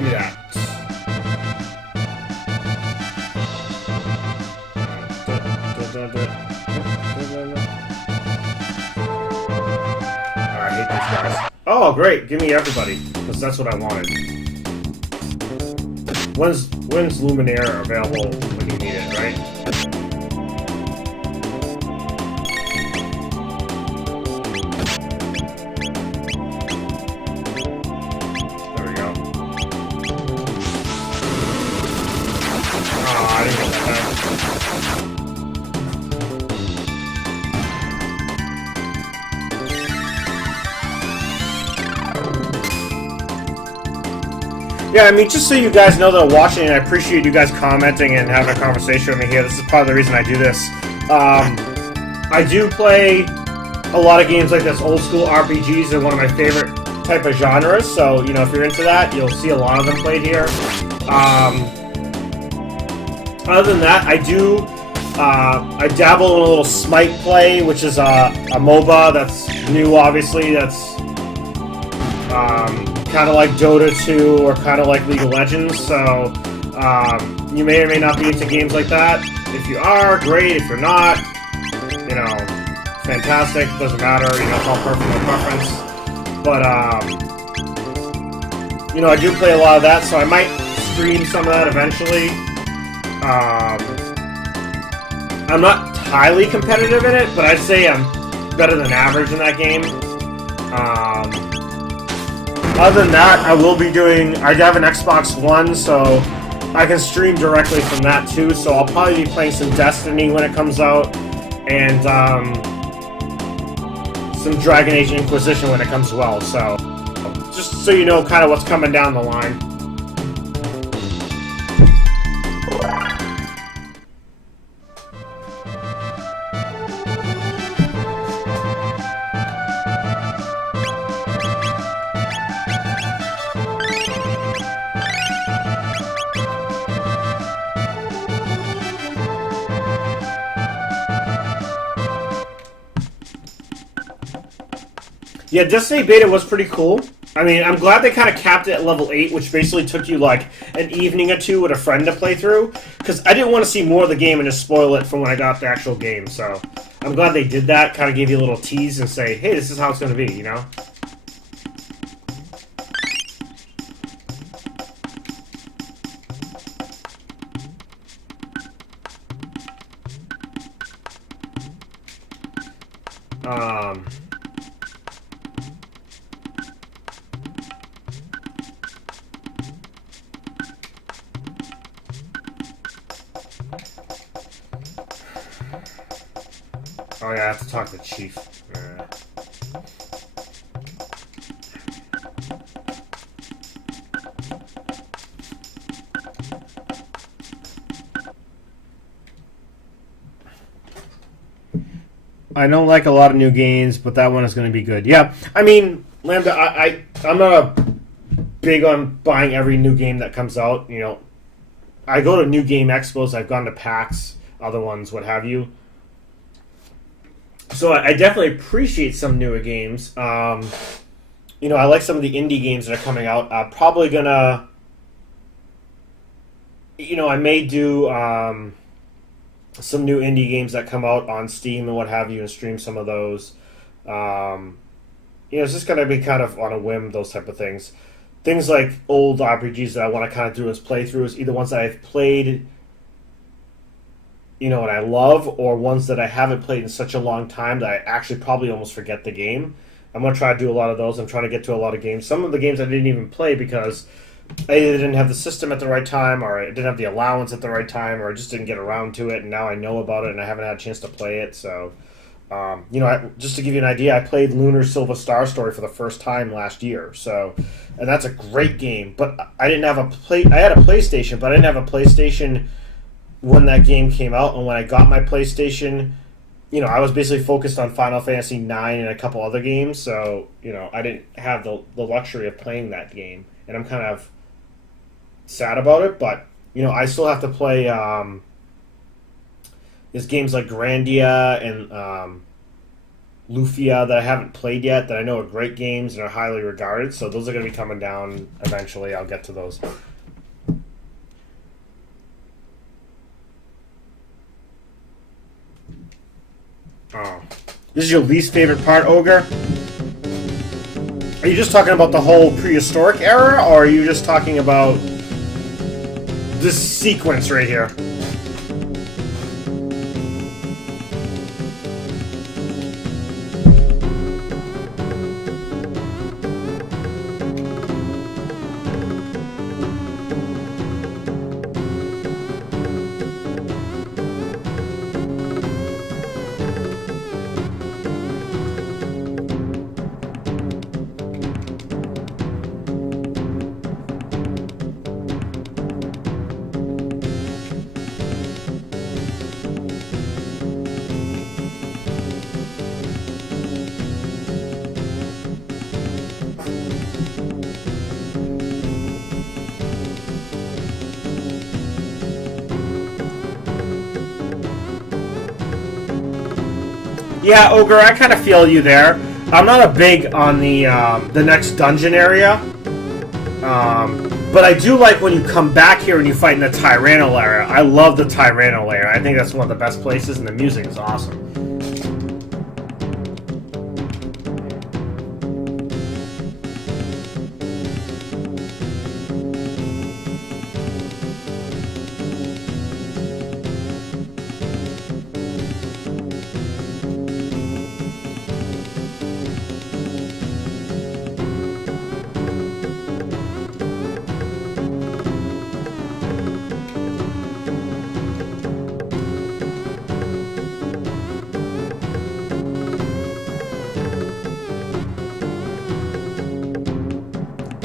Give me that. I hate these guys. Oh, great. Give me everybody, because that's what I wanted. When's Luminaire available when you need it, right? There we go. Oh, I didn't get that. Yeah, I mean, just so you guys know that are watching, and I appreciate you guys commenting and having a conversation with me here. This is part of the reason I do this. I do play a lot of games like this. Old school RPGs are one of my favorite type of genres, so, you know, if you're into that, you'll see a lot of them played here. Other than that, I dabble in a little Smite play, which is a MOBA that's new, obviously, that's kind of like Dota 2 or kind of like League of Legends, so you may or may not be into games like that. If you are, great. If you're not, you know, fantastic. Doesn't matter. You know, it's all personal preference. But you know, I do play a lot of that, so I might stream some of that eventually. I'm not highly competitive in it, but I'd say I'm better than average in that game. Other than that, I have an Xbox One, so I can stream directly from that too, so I'll probably be playing some Destiny when it comes out, and some Dragon Age Inquisition when it comes as well, so just so you know kind of what's coming down the line. Yeah, Destiny Beta was pretty cool. I mean, I'm glad they kind of capped it at level 8, which basically took you, like, an evening or two with a friend to play through, because I didn't want to see more of the game and just spoil it from when I got the actual game, so I'm glad they did that, kind of gave you a little tease and say, hey, this is how it's going to be, you know? Oh yeah, I have to talk to Chief. I don't like a lot of new games, but that one is going to be good. Yeah, I mean, Lambda, I'm not big on buying every new game that comes out. You know, I go to new game expos. I've gone to PAX, other ones, what have you. So I definitely appreciate some newer games. You know, I like some of the indie games that are coming out. I'm probably gonna, you know, I may do some new indie games that come out on Steam and what have you, and stream some of those. You know, it's just gonna be kind of on a whim, those type of things. Things like old RPGs that I want to kind of do as playthroughs, either ones that I've played, you know, and I love, or ones that I haven't played in such a long time that I actually probably almost forget the game. I'm going to try to do a lot of those. I'm trying to get to a lot of games. Some of the games I didn't even play because I either didn't have the system at the right time, or I didn't have the allowance at the right time, or I just didn't get around to it, and now I know about it, and I haven't had a chance to play it. So, you know, just to give you an idea, I played Lunar Silver Star Story for the first time last year. So, and that's a great game. But I didn't have I had a PlayStation, but I didn't have a PlayStation when that game came out. And when I got my PlayStation, you know, I was basically focused on Final Fantasy IX and a couple other games, so, you know, I didn't have the luxury of playing that game, and I'm kind of sad about it, but, you know, I still have to play, there's games like Grandia and Lufia that I haven't played yet that I know are great games and are highly regarded. So those are going to be coming down eventually. I'll get to those. Oh. This is your least favorite part, Ogre? Are you just talking about the whole prehistoric era, or are you just talking about this sequence right here? Yeah, Ogre, I kind of feel you there. I'm not a big on the next dungeon area, but I do like when you come back here and you fight in the Tyranno area. I love the Tyranno area. I think that's one of the best places, and the music is awesome.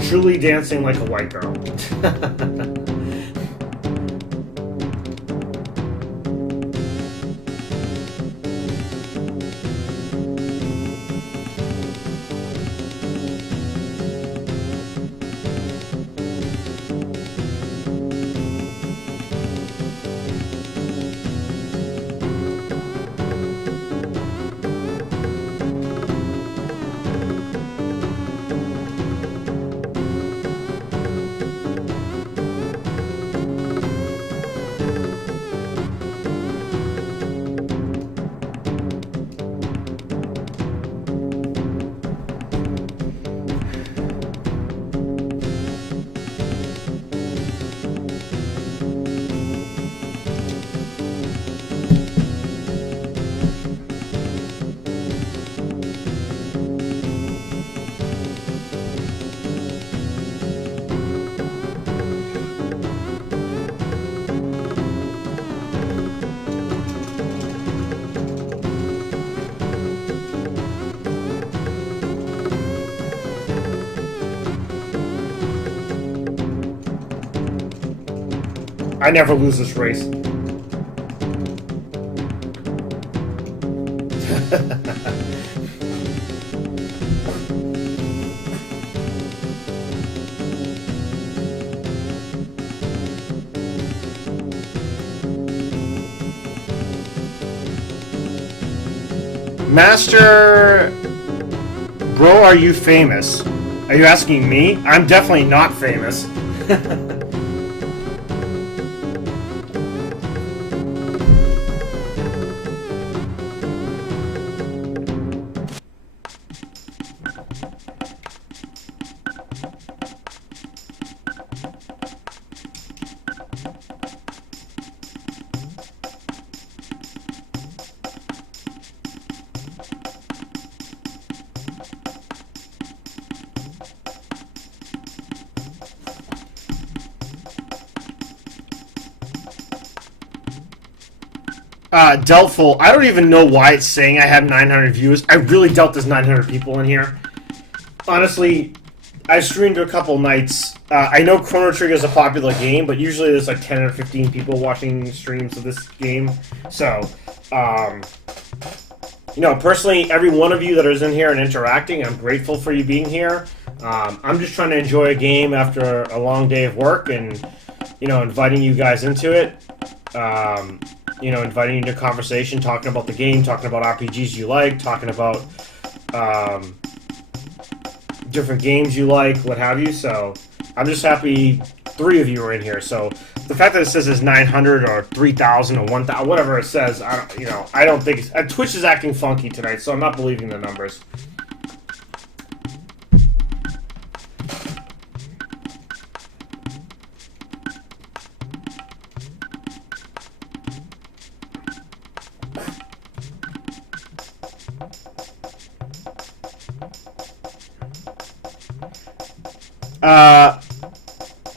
Truly dancing like a white girl. I never lose this race. Master... Bro, are you famous? Are you asking me? I'm definitely not famous. Doubtful. I don't even know why it's saying I have 900 views. I really doubt there's 900 people in here. Honestly, I streamed a couple nights. I know Chrono Trigger is a popular game, but usually there's like 10 or 15 people watching streams of this game. So, you know, personally, every one of you that is in here and interacting, I'm grateful for you being here. I'm just trying to enjoy a game after a long day of work and, you know, inviting you guys into it. you know, inviting you to conversation, talking about the game, talking about RPGs you like, talking about different games you like, what have you. So I'm just happy 3 of you are in here. So the fact that it says it's 900 or 3,000 or 1,000, whatever it says, I don't think Twitch is acting funky tonight, so I'm not believing the numbers.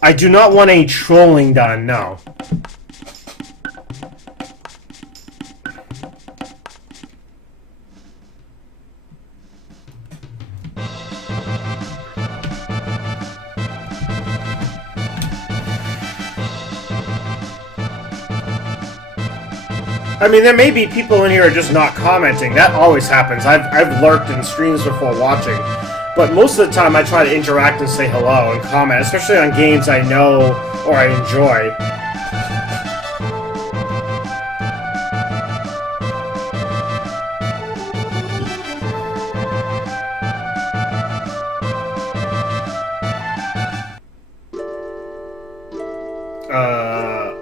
I do not want any trolling done, no. I mean, there may be people in here just not commenting. That always happens. I've lurked in streams before watching. But most of the time I try to interact and say hello and comment, especially on games I know or I enjoy.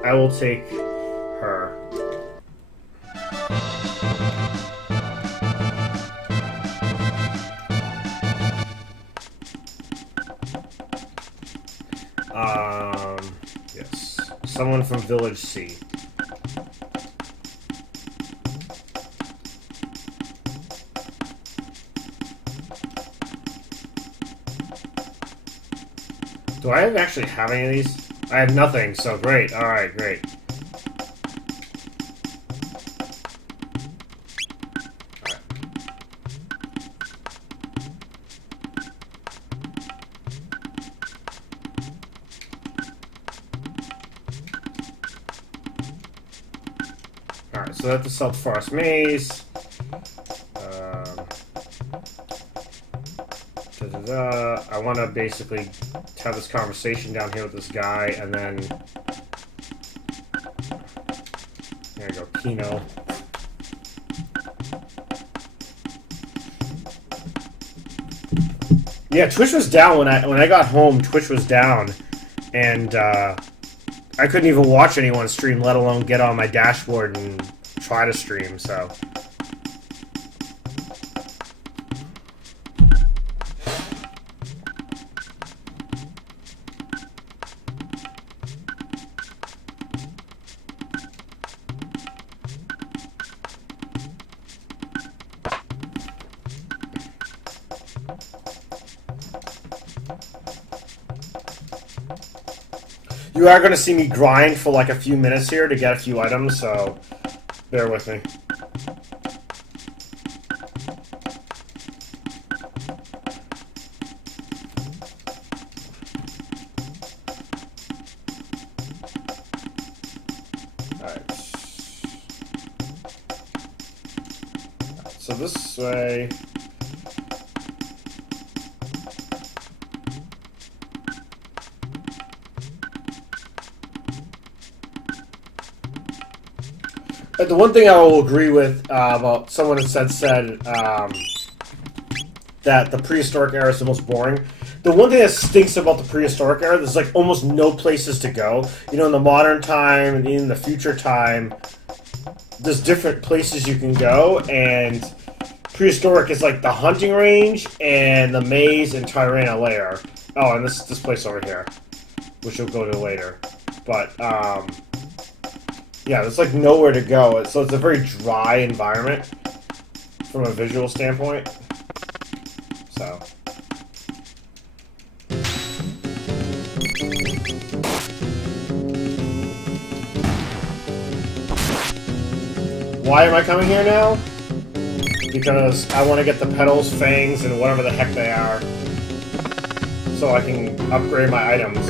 I will take her. Yes. Someone from Village C. Do I actually have any of these? I have nothing, so great. Alright, great. Alright, so that's the South Forest Maze. I want to basically have this conversation down here with this guy, and then... There you go, Kino. Yeah, Twitch was down when I got home. Twitch was down, and I couldn't even watch anyone stream, let alone get on my dashboard and try to stream. So you are going to see me grind for like a few minutes here to get a few items, so bear with me. Alright. So this way... The one thing I will agree with about someone that said that the prehistoric era is the most boring. The one thing that stinks about the prehistoric era, there's like almost no places to go. You know, in the modern time and in the future time, there's different places you can go, and prehistoric is like the hunting range and the maze and Tyrana lair. Oh, and this place over here, which we'll go to later. But yeah, there's like nowhere to go, so it's a very dry environment from a visual standpoint. So. Why am I coming here now? Because I want to get the petals, fangs, and whatever the heck they are, so I can upgrade my items.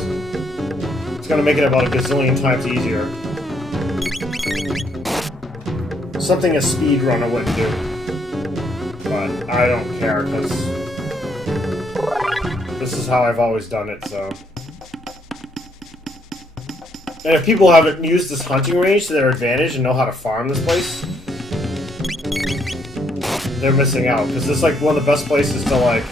It's going to make it about a gazillion times easier. Something a speedrunner wouldn't do. But I don't care, because this is how I've always done it, so... And if people haven't used this hunting range to their advantage and know how to farm this place, they're missing out. Because it's like one of the best places to like